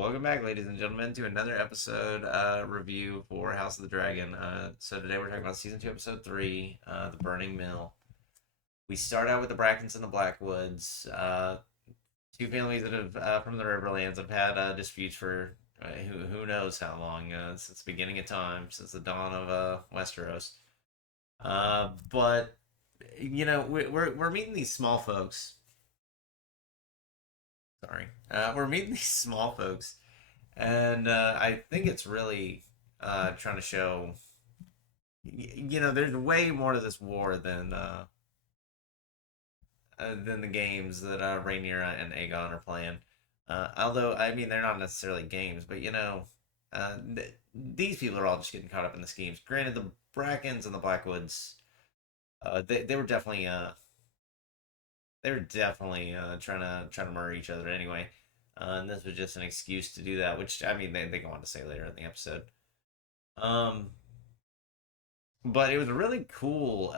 Welcome back, ladies and gentlemen, to another episode review for House of the Dragon. So today we're talking about season 2, episode 3, The Burning Mill. We start out with the Brackens and the Blackwoods, two families that have from the Riverlands have had disputes for who knows how long, since the beginning of time, since the dawn of Westeros. But we're meeting these small folks. Sorry, we're meeting these small folks. And I think it's really trying to show, there's way more to this war than the games that Rhaenyra and Aegon are playing. Although, I mean, they're not necessarily games, but these people are all just getting caught up in the schemes. Granted, the Brackens and the Blackwoods, they were definitely trying to murder each other anyway. And this was just an excuse to do that, which I mean they go on to say later in the episode. Um, but it was a really cool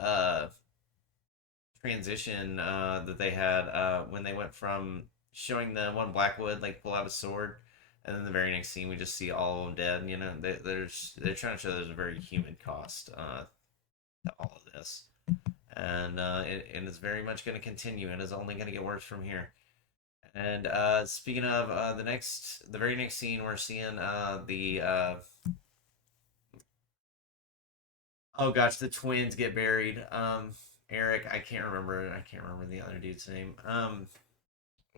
transition that they had when they went from showing the one Blackwood like pull out a sword, and then the very next scene we just see all of them dead. They're trying to show there's a very human cost to all of this, and it is very much going to continue, and is only going to get worse from here. And speaking of the very next scene, we're seeing the oh gosh, the twins get buried. Eric, I can't remember the other dude's name.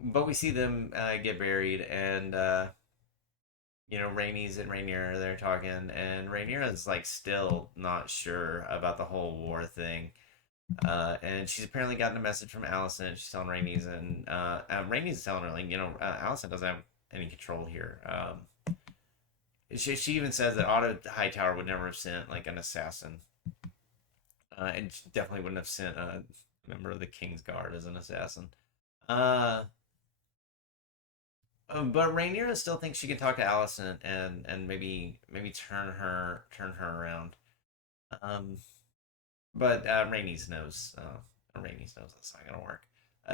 But we see them get buried, and Rhaenys and Rhaenyra they're talking, and Rhaenyra's like still not sure about the whole war thing. And she's apparently gotten a message from Alicent. She's telling Rhaenys, and Rhaenys is telling her, like, Alicent doesn't have any control here. She even says that Otto Hightower would never have sent, like, an assassin. And she definitely wouldn't have sent a member of the King's Guard as an assassin. Uh, but Rhaenyra still thinks she can talk to Alicent and maybe turn her around. Um, But Rhaenys knows that's not gonna work.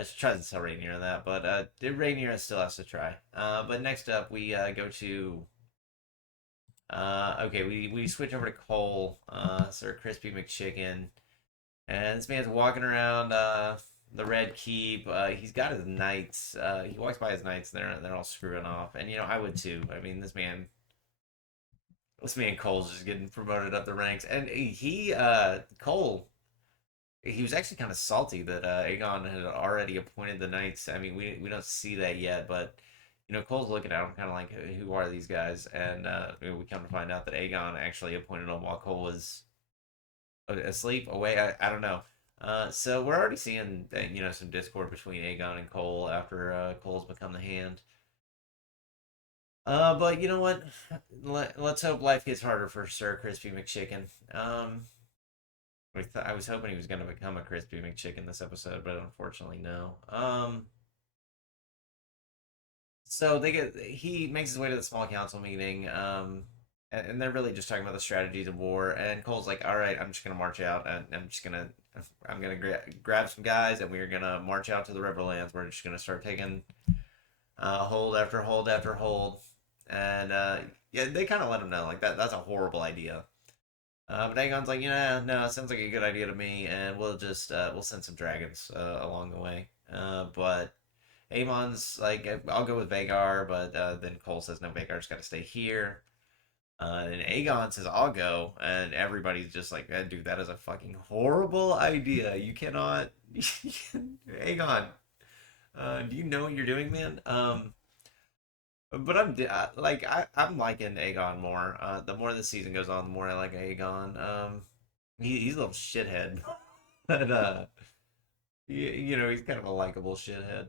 She tries to tell Rhaenyra that, but Rhaenyra still has to try. But next up, we go to okay, we switch over to Cole, Sir Crispy McChicken, and this man's walking around the Red Keep. He's got his knights. He walks by his knights, and they're all screwing off. And I would too. I mean, this man Cole's just getting promoted up the ranks, and Cole he was actually kind of salty that Aegon had already appointed the knights. I mean, we don't see that yet, but Cole's looking at him kind of like, who are these guys? And we come to find out that Aegon actually appointed them while Cole was asleep, away. I don't know. So we're already seeing some discord between Aegon and Cole after Cole's become the Hand. But you know what? Let's hope life gets harder for Sir Crispy McChicken. I was hoping he was going to become a Crispy McChicken this episode, but unfortunately, no. So he makes his way to the small council meeting, and they're really just talking about the strategies of war. And Cole's like, "All right, I'm just gonna march out, and I'm gonna grab some guys, and we're gonna march out to the Riverlands. We're just gonna start taking hold after hold after hold." And yeah, they kind of let him know like that's a horrible idea. But Aegon's like, no, it sounds like a good idea to me, and we'll send some dragons along the way. But Aemon's like, I'll go with Vagar, but then Cole says, no, Vagar's got to stay here. And Aegon says, I'll go, and everybody's just like, dude, that is a fucking horrible idea. You cannot, Aegon, do you know what you're doing, man? But I'm liking Aegon more. The more the season goes on, the more I like Aegon. He's a little shithead, but he's kind of a likable shithead.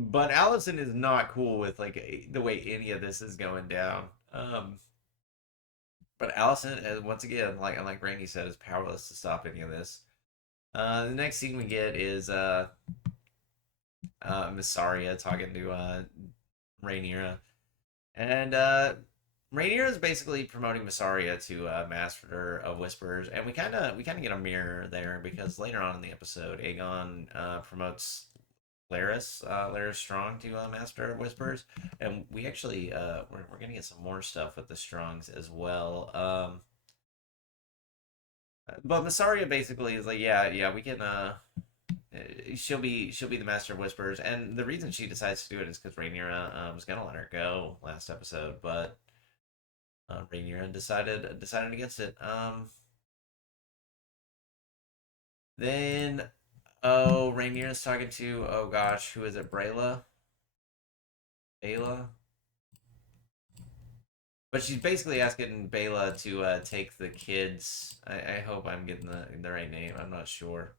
But Allison is not cool with like the way any of this is going down. But Allison, once again, like Randy said, is powerless to stop any of this. The next scene we get is Mysaria talking to Rhaenyra, and Rhaenyra is basically promoting Mysaria to Master of Whispers, and we kind of get a mirror there because later on in the episode, Aegon promotes Laris Strong to Master of Whispers, and we actually we're gonna get some more stuff with the Strongs as well. But Massaria basically is like, yeah, we can. She'll be the Master of Whispers, and the reason she decides to do it is because Rhaenyra was gonna let her go last episode, but Rhaenyra decided against it. Then Rhaenyra's talking to, oh gosh, who is it? Bayla. But she's basically asking Bayla to take the kids. I hope I'm getting the right name. I'm not sure.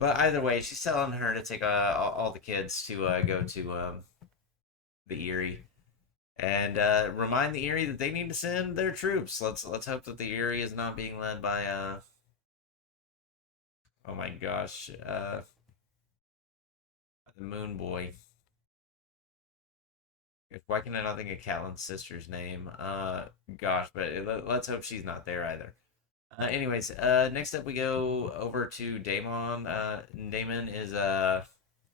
But either way, she's telling her to take all the kids to go to the Eyrie and remind the Eyrie that they need to send their troops. Let's hope that the Eyrie is not being led by oh my gosh, the Moon Boy. Why can I not think of Catelyn's sister's name? Gosh, but let's hope she's not there either. Anyways, next up we go over to Daemon. Daemon is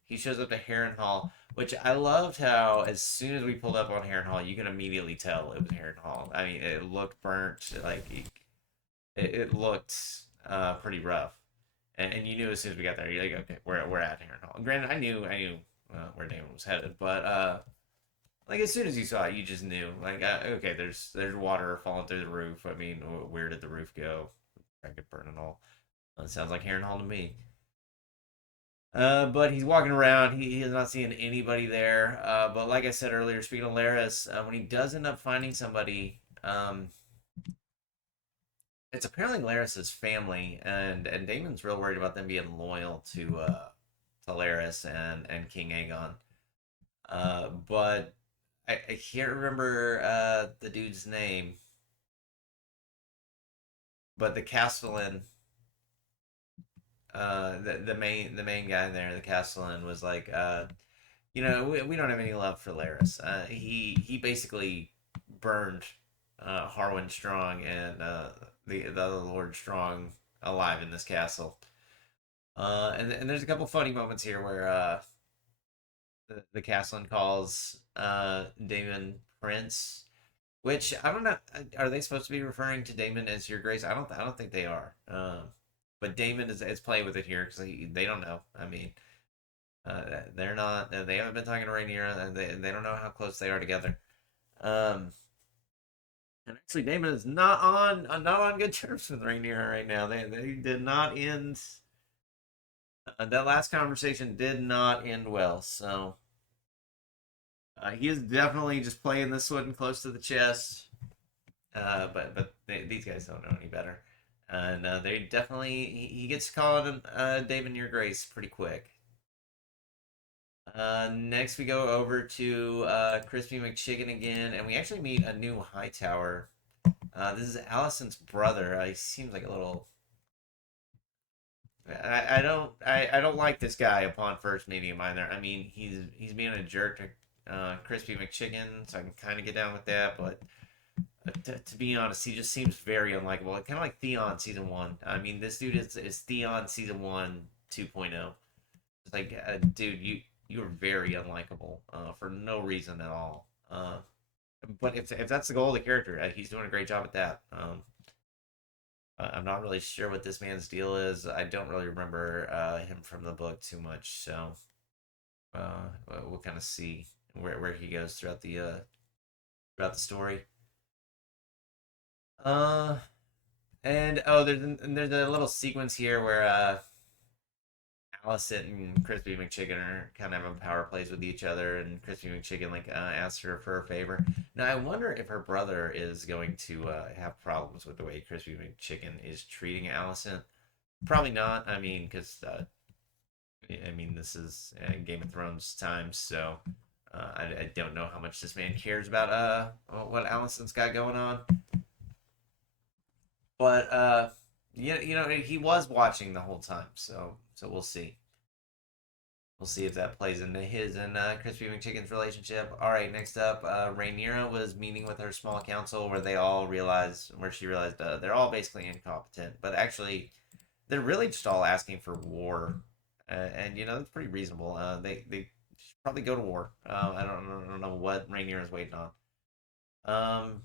he shows up to Harrenhal, which I loved how as soon as we pulled up on Harrenhal, you can immediately tell it was Harrenhal. I mean, it looked burnt, like it looked pretty rough, and you knew as soon as we got there, you're like, okay, we're at Harrenhal. Granted, I knew where Daemon was headed, but like as soon as you saw it, you just knew. Like, okay, there's water falling through the roof. I mean, where did the roof go? I could burn it all. It sounds like Harrenhal to me. But he's walking around. He is not seeing anybody there. But like I said earlier, speaking of Laris, when he does end up finding somebody, it's apparently Laris's family, and Damon's real worried about them being loyal to Laris and King Aegon. But I can't remember the dude's name, but the Castellan, the main guy there, the Castellan was like, we don't have any love for Laris. He basically burned Harwin Strong and the other Lord Strong alive in this castle. And there's a couple funny moments here where the Castellan calls Daemon Prince, which I don't know. Are they supposed to be referring to Daemon as Your Grace? I don't think they are. But Daemon is playing with it here because they don't know. I mean, they're not. They haven't been talking to Rhaenyra. And they don't know how close they are together. Um, and actually, Daemon is not on good terms with Rhaenyra right now. They did not end. That last conversation did not end well. So he is definitely just playing this one close to the chest. These guys don't know any better, and they definitely he gets called David Your Grace pretty quick. Next we go over to Crispy McChicken again, and we actually meet a new Hightower. This is Allison's brother. He seems like a little. I don't like this guy upon first meeting him either. I mean, he's being a jerk to Crispy McChicken, so I can kind of get down with that, but to be honest, he just seems very unlikable. Kind of like Theon season one. I mean, this dude is Theon season one 2.0. It's like, dude, you are very unlikable for no reason at all. But if that's the goal of the character, he's doing a great job at that. I'm not really sure what this man's deal is. I don't really remember him from the book too much, so we'll kind of see where he goes throughout the story. Uh, there's a little sequence here where Allison and Crispy McChicken are kind of having power plays with each other, and Crispy McChicken like asks her for a favor. Now I wonder if her brother is going to have problems with the way Crispy McChicken is treating Allison. Probably not. I mean, because this is Game of Thrones times, so I don't know how much this man cares about what Allison's got going on. But he was watching the whole time, so we'll see. we'll see if that plays into his and Crispy McChicken's relationship. All right, next up, Rhaenyra was meeting with her small council where she realized they're all basically incompetent, but actually they're really just all asking for war, and that's pretty reasonable. They should probably go to war. I don't know what Rhaenyra is waiting on. Um,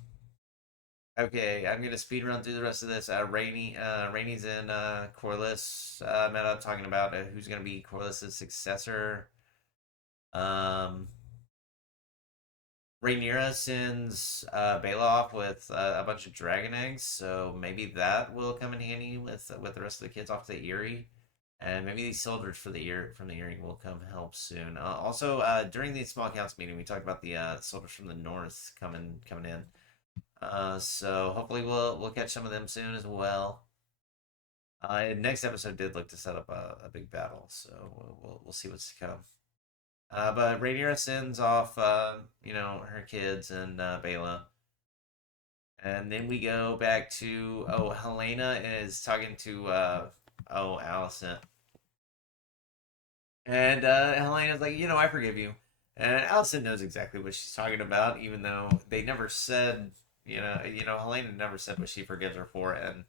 Okay, I'm gonna speed run through the rest of this. Rainy's in Corlys. Met up talking about who's gonna be Corlys's successor. Um, Rhaenyra sends Baela off with a bunch of dragon eggs, so maybe that will come in handy with the rest of the kids off to Eyrie, and maybe these soldiers from the Eyrie will come help soon. Also, during the small council meeting, we talked about the soldiers from the north coming in. So hopefully we'll catch some of them soon as well. Next episode did look to set up a big battle, so we'll see what's to come. But Rhaenyra sends off her kids and Baela, and then we go back to Helena is talking to Alicent, and Helena's like, I forgive you, and Alicent knows exactly what she's talking about, even though they never said, Helena never said what she forgives her for, and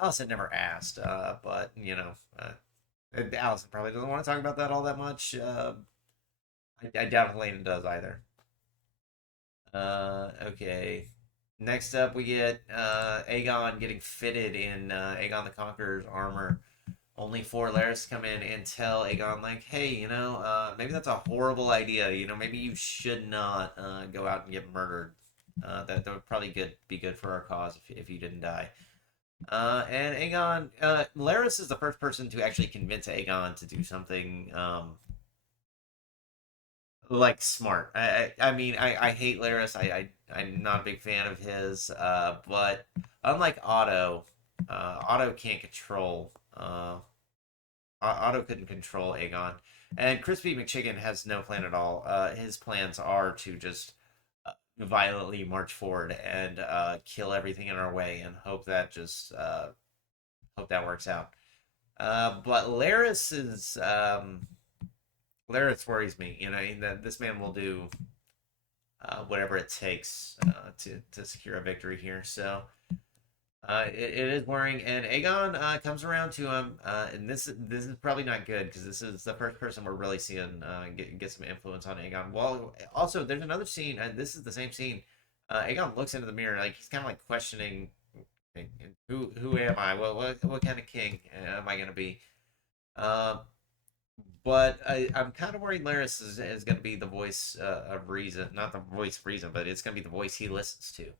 Alicent never asked, but Alicent probably doesn't want to talk about that all that much. I doubt Helena does either. Okay. Next up, we get Aegon getting fitted in Aegon the Conqueror's armor. Only for Larys to come in and tell Aegon, like, hey, maybe that's a horrible idea. Maybe you should not go out and get murdered. That would probably be good for our cause if you didn't die. And Aegon, Larys is the first person to actually convince Aegon to do something like smart. I mean, I hate Larys. I'm not a big fan of his. But unlike Otto, Otto can't control. Otto couldn't control Aegon, and Crispy McChicken has no plan at all. His plans are to just violently march forward and kill everything in our way, and hope that works out. But Larys worries me. That this man will do whatever it takes to secure a victory here. So it is worrying, and Aegon comes around to him, and this is probably not good because this is the first person we're really seeing get some influence on Aegon. Well, also there's another scene, and this is the same scene. Aegon looks into the mirror, like he's kind of like questioning, who am I? What kind of king am I gonna be? Um, but I'm kind of worried Larys is going to be the voice of reason, not the voice of reason, but it's going to be the voice he listens to.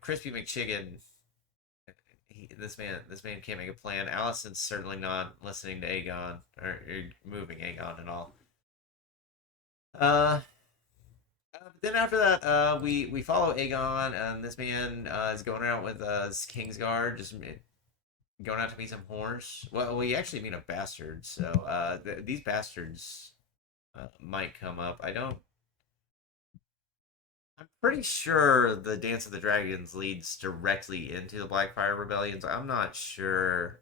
Crispy McChicken, this man can't make a plan. Allison's certainly not listening to Aegon or moving Aegon at all. Uh, then after that, we follow Aegon, and this man is going out with his Kingsguard, just going out to meet some whores. Well, we actually meet a bastard, so these bastards might come up. I'm pretty sure the Dance of the Dragons leads directly into the Blackfire Rebellions. I'm not sure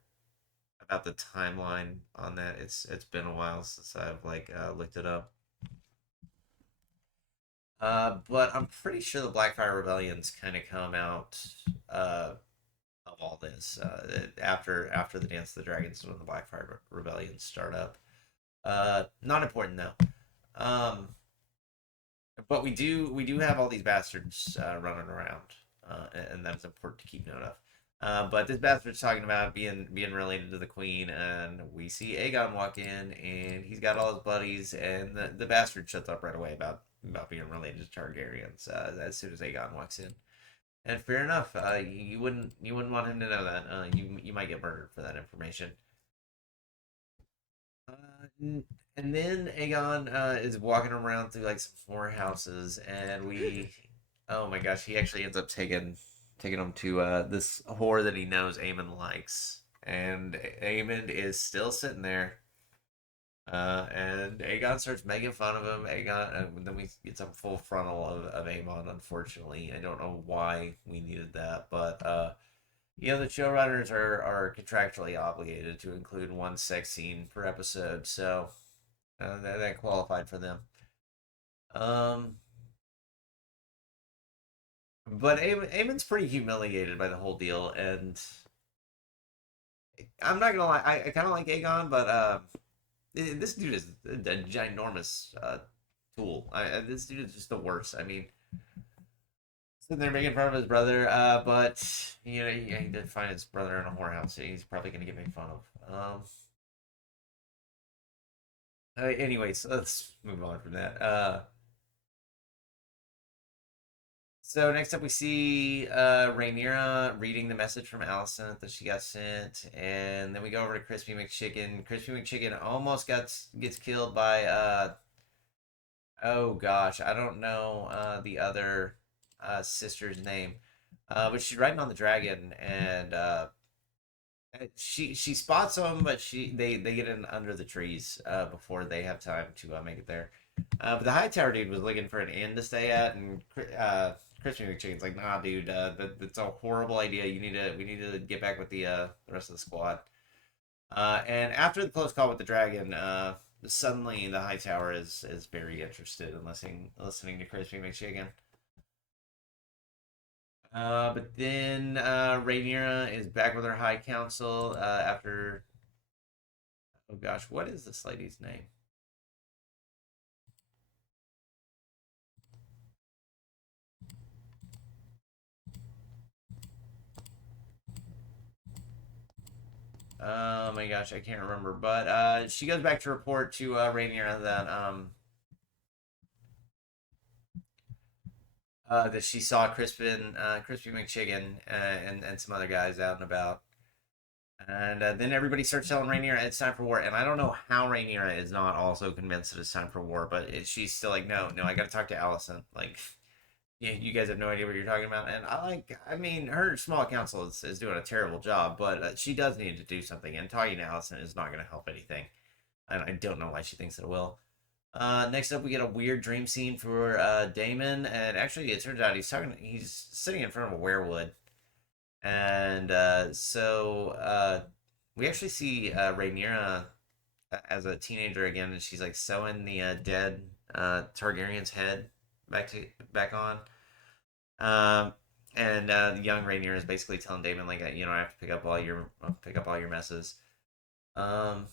about the timeline on that. It's been a while since I've looked it up. But I'm pretty sure the Blackfire Rebellions kind of come out of all this after the Dance of the Dragons when the Blackfire Rebellions start up. Not important though. But we do have all these bastards running around, and that's important to keep note of. But this bastard's talking about being related to the queen, and we see Aegon walk in, and he's got all his buddies, and the bastard shuts up right away about being related to Targaryens as soon as Aegon walks in. And fair enough, you wouldn't want him to know that. You might get murdered for that information. And then Aegon is walking around through like some four houses, and oh my gosh, he actually ends up taking him to this whore that he knows Aemon likes, and Aemon is still sitting there. And Aegon starts making fun of him. And then we get some full frontal of Aemon. Unfortunately, I don't know why we needed that, but The showrunners are contractually obligated to include one sex scene per episode, so that qualified for them. Um, but Eamon's pretty humiliated by the whole deal, and I'm not gonna lie, I kind of like Aegon, but this dude is a ginormous tool. This dude is just the worst. I mean, sitting there making fun of his brother, but he did find his brother in a whorehouse, so he's probably gonna get made fun of. Anyways, let's move on from that. So next up, we see Rhaenyra reading the message from Alicent that she got sent, and then we go over to Crispy McChicken. Crispy McChicken almost gets killed by oh gosh, I don't know the other sister's name, but she's riding on the dragon, and she spots them, but they get in under the trees before they have time to make it there. But the Hightower dude was looking for an inn to stay at, and Crispy McChicken's like, "Nah, dude, that's a horrible idea. We need to get back with the rest of the squad." And after the close call with the dragon, suddenly the Hightower is very interested in listening to Crispy McChicken. But then Rhaenyra is back with her High Council after. Oh gosh, what is this lady's name? Oh my gosh, I can't remember. But she goes back to report to Rhaenyra that she saw Crispy McChicken, and some other guys out and about. And then everybody starts telling Rhaenyra it's time for war. And I don't know how Rhaenyra is not also convinced that it's time for war, but she's still like, no, no, I got to talk to Alicent. Like, yeah, you guys have no idea what you're talking about. And I mean, her small council is doing a terrible job, but she does need to do something. And talking to Alicent is not going to help anything. And I don't know why she thinks it will. Next up, we get a weird dream scene for Damon, and actually, it turns out he's sitting in front of a werewood, and we actually see Rhaenyra as a teenager again, and she's like sewing the dead Targaryen's head back on. Um, and young Rhaenyra is basically telling Damon like, I have to pick up all your messes. Um,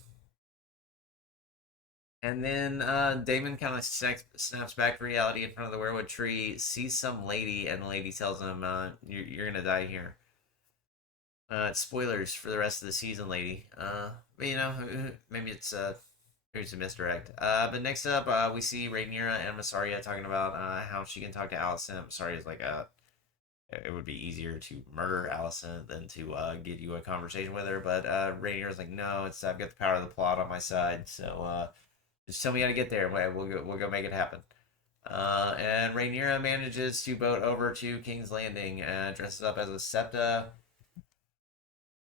And then Damon kind of snaps back to reality in front of the werewood tree, sees some lady, and the lady tells him, you're going to die here. Spoilers for the rest of the season, lady. But maybe it's here's a misdirect. But next up, we see Rhaenyra and Mysaria talking about how she can talk to Alicent. Mysaria is like, it would be easier to murder Alicent than to get you a conversation with her. But Rhaenyra's like, no, I've got the power of the plot on my side, so just tell me how to get there. We'll go make it happen. And Rhaenyra manages to boat over to King's Landing and dresses up as a septa,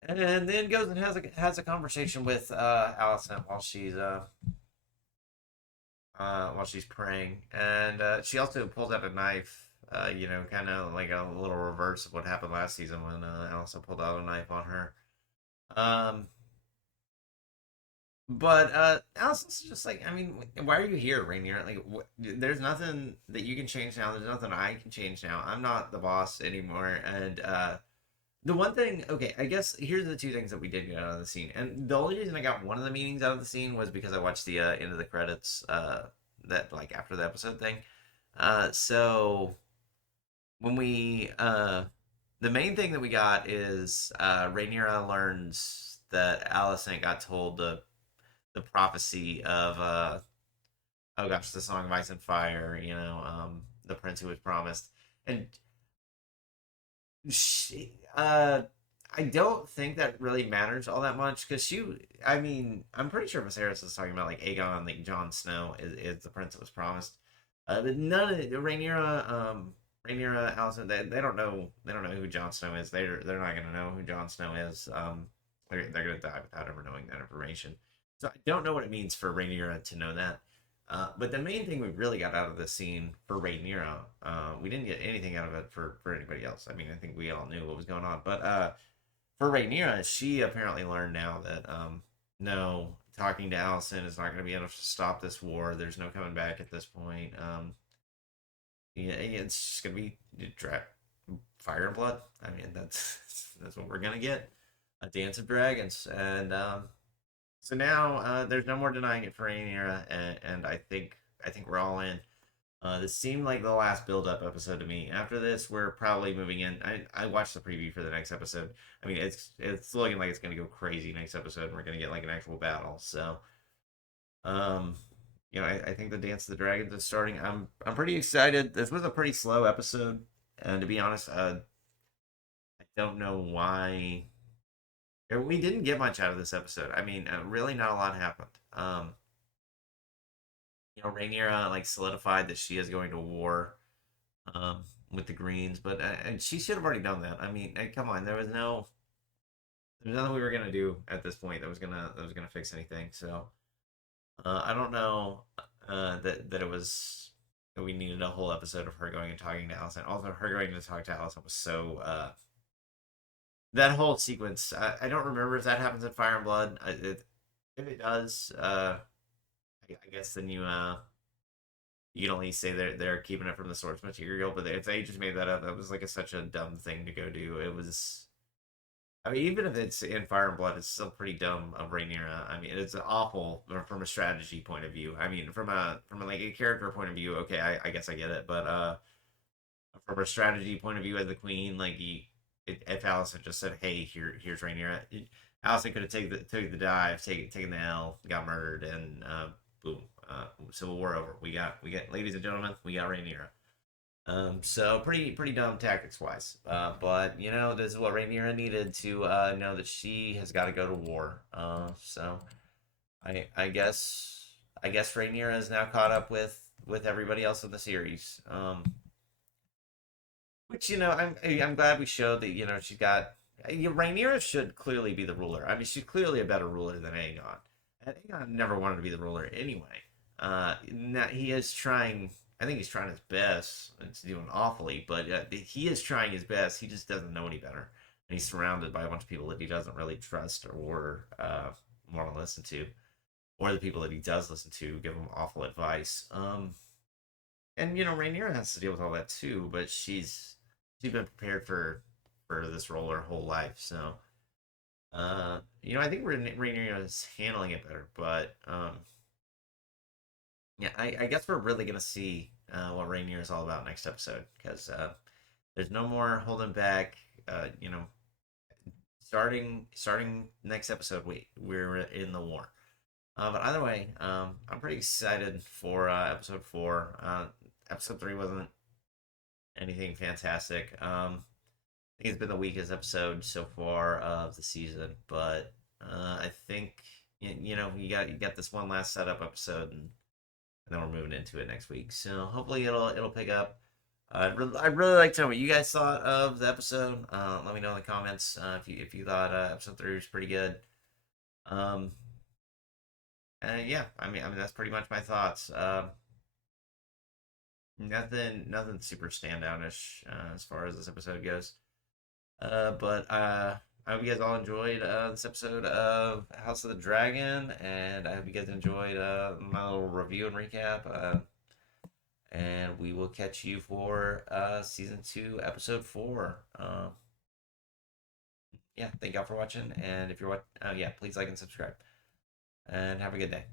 and then goes and has a conversation with Alicent while she's praying, and she also pulls out a knife. Kind of like a little reverse of what happened last season when Alicent pulled out a knife on her. Um, But Allison's just like, I mean, why are you here, Rainier? Like, there's nothing that you can change now. There's nothing I can change now. I'm not the boss anymore. And the one thing, okay, I guess here's the two things that we did get out of the scene. And the only reason I got one of the meanings out of the scene was because I watched the end of the credits, that like after the episode thing. So when the main thing that we got is Rhaenyra learns that Alicent got told the prophecy of oh gosh, the song of Ice and Fire, the prince who was promised. And she I don't think that really matters all that much because I mean, I'm pretty sure Viserys is talking about like Aegon, like Jon Snow is the prince that was promised. But none of Rhaenyra, Alicent, they don't know who Jon Snow is. They're not gonna know who Jon Snow is. They're gonna die without ever knowing that information. So I don't know what it means for Rhaenyra to know that. But the main thing we really got out of this scene for Rhaenyra, we didn't get anything out of it for anybody else. I mean, I think we all knew what was going on. But for Rhaenyra, she apparently learned now that no, talking to Allison is not going to be enough to stop this war. There's no coming back at this point. Yeah, it's just going to be fire and blood. I mean, that's what we're going to get. A dance of dragons, and so now there's no more denying it for Rhaenyra, and I think we're all in. This seemed like the last build-up episode to me. After this, we're probably moving in. I watched the preview for the next episode. I mean, it's looking like it's gonna go crazy next episode, and we're gonna get like an actual battle. So, um, I think the Dance of the Dragons is starting. I'm pretty excited. This was a pretty slow episode, and to be honest, I don't know why we didn't get much out of this episode. I mean, really, not a lot happened. Rhaenyra like solidified that she is going to war with the Greens, but and she should have already done that. I mean, come on, there's nothing we were gonna do at this point that was gonna fix anything. So I don't know that it was that we needed a whole episode of her going and talking to Allison. Also, her going to talk to Allison was so that whole sequence. I don't remember if that happens in Fire and Blood. If it does, I guess then you can only say they're keeping it from the source material. But if they just made that up, that was like such a dumb thing to go do. It was. I mean, even if it's in Fire and Blood, it's still pretty dumb of Rhaenyra. I mean, it's awful from a strategy point of view. I mean, from a like a character point of view, okay, I guess I get it. But from a strategy point of view as the queen, like if Allison just said, "Hey, here's Rhaenyra," Allison could have took the dive, taken the L, got murdered, and boom, Civil War over. We got, ladies and gentlemen, we got Rhaenyra. So pretty dumb tactics wise. But this is what Rhaenyra needed to know that she has got to go to war. So I guess Rhaenyra is now caught up with everybody else in the series. Which I'm glad we showed that she's got. Rhaenyra should clearly be the ruler. I mean, she's clearly a better ruler than Aegon. And Aegon never wanted to be the ruler anyway. Now he is trying. I think he's trying his best. It's doing awfully, but he is trying his best. He just doesn't know any better, and he's surrounded by a bunch of people that he doesn't really trust or want to listen to, or the people that he does listen to give him awful advice. And Rhaenyra has to deal with all that too, but she's been prepared for this role her whole life. So, I think Rhaenyra is handling it better, but yeah, I guess we're really gonna see what Rhaenyra is all about next episode because there's no more holding back. Starting next episode, we're in the war. But either way, I'm pretty excited for episode 4. Episode 3 wasn't anything fantastic. I think it's been the weakest episode so far of the season, but I think you got this one last setup episode, and then we're moving into it next week. So hopefully it'll pick up. I'd really like to know what you guys thought of the episode. Let me know in the comments if you thought episode 3 was pretty good. Yeah, I mean that's pretty much my thoughts. Nothing super standoutish as far as this episode goes. But I hope you guys all enjoyed this episode of House of the Dragon, and I hope you guys enjoyed my little review and recap. And we will catch you for season 2, episode 4. Yeah, thank y'all for watching, and if you're yeah, please like and subscribe, and have a good day.